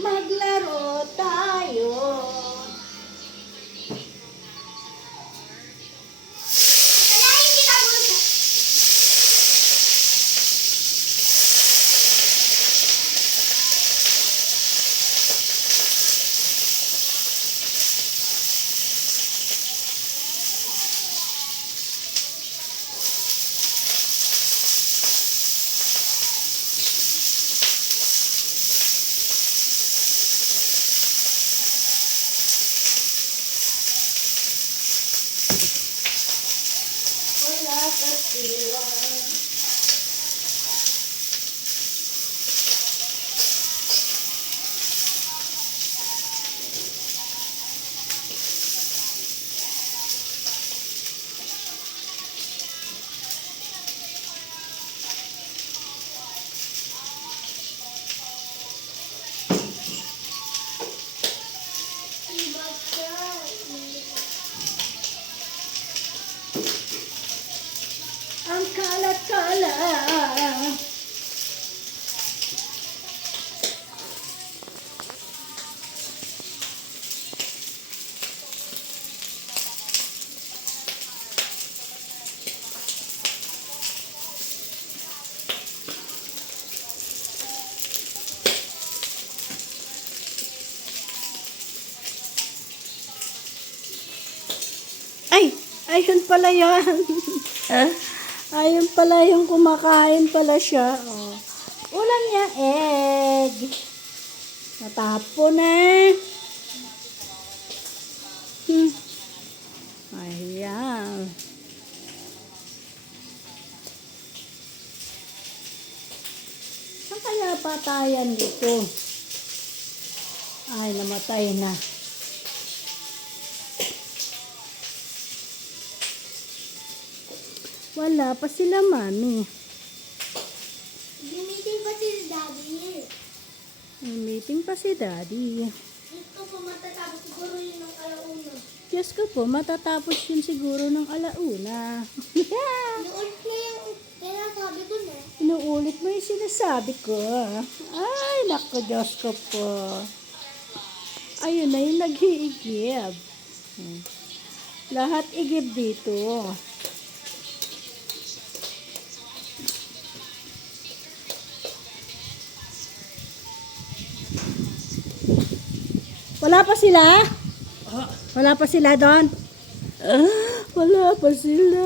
Maglaro tayo. Wala kasiwan. Ang kalat-kalat. Ay! Ayun pala yan. Ayun pala yung kumakain pala siya. Oh. Ulam niya, egg. Natapon na. Ayan. Saan kaya patayan dito? Ay, namatay na. Wala pa sila, mami. May meeting pa si Daddy. May meeting pa si Daddy. Gusto ko matatapos siguro yun ng alauna. Diyos ko po, matatapos yun siguro ng alauna. Inuulit na yung sinasabi ko na. Inuulit mo yung sinasabi ko. Ay, naku, Diyos ko po. Ayun na yung nag-iigib. Lahat igib dito. Wala pa sila? Wala pa sila doon? Wala pa sila.